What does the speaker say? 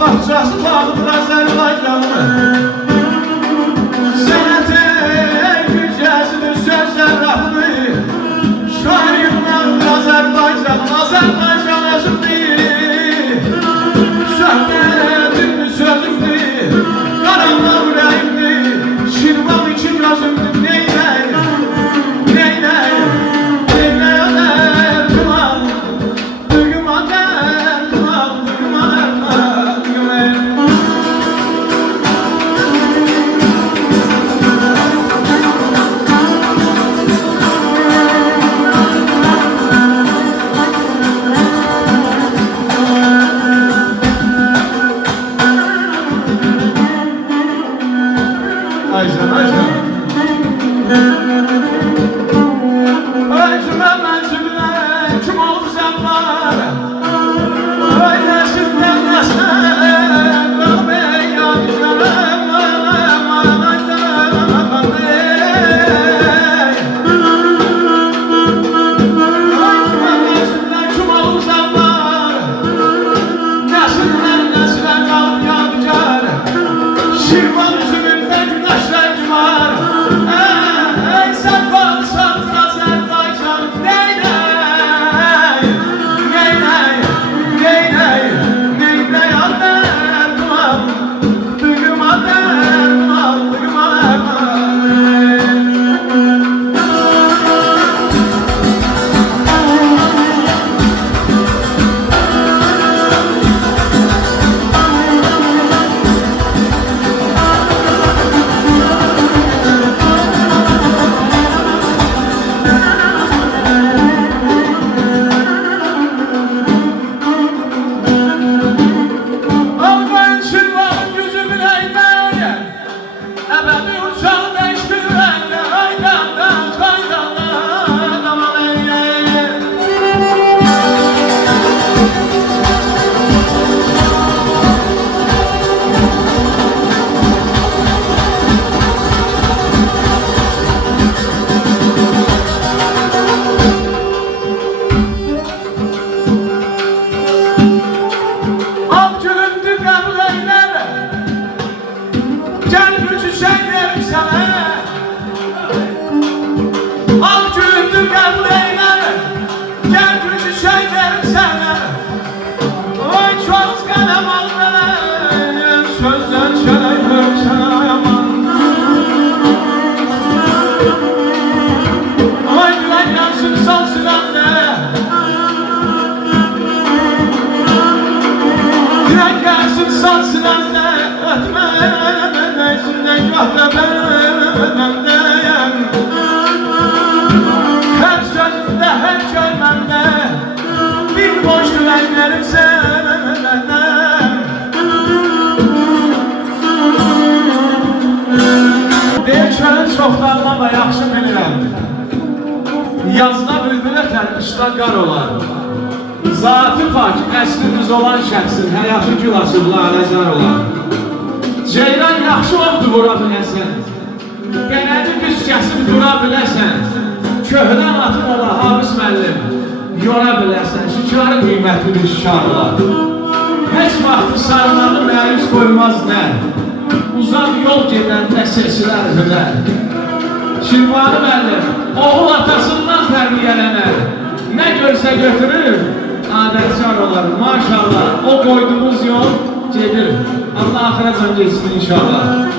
bahçası bağlıdır Azərbaycanlı. Sənəti gücəsidir, sözlər rafını. Şair yıllardır Azərbaycan, Azərbaycan özümdür. Söhbətimdir, sözümdür, qaranlar ürəyimdir. Şirvan için gözümdür, neyləyim, neyləyim, neyləyim derdim al. Duyuma derdim al, duyuma derdim al. Ayşen, Ayşen. Ay cümle cümle kim olursan var. Ay nesilden nesle kalbe yanacağım. Ay cümle kim olursan var. Nesilden nesle kalıp yanacağım. Şirvan üzümünde güneşler var. Ey sen varsan Azerbaycan, neyley, neyley, neyley, neyley al derdim al, duyuma derdim al, duyuma derdim al. Gel gücü şeylerim sana. Al gündür kabul eylerim. Gel gücü şeylerim sana. Oy çok kalem al bana. Sözden şeylerim sana yaman. Oy gülen yansın sansın anne. Gülen yansın sansın anne. Ötme. Her sözünde, her keliməmdə bir boş diləklərim səndən. Deyir çoxlarına da yaxşı bilirəm. Yazda bülbül ötər, qışda qar olar. Zatı pak, əsli düz olan şəxsin həyatı gül açıb laləzar olar. Ceyran yaxşı oldu vura biləsən. Qənədi düz kəsib dura biləsən. Köhnə atın ola Hafiz müəllim, yora biləsən. Şikarı qiymətli bir şikar olar. Heç vaxtı sarınalı məyus qoymaz nə. Uzaq yol gedəndə seslər hülər. Şirvanı müəllim, oğul atasından tərbiyələnər. Nə görsə götürür, adətçar olar. Maşallah, o qoyduğumuz yol gedir. Allah axıra can geçsin inşallah.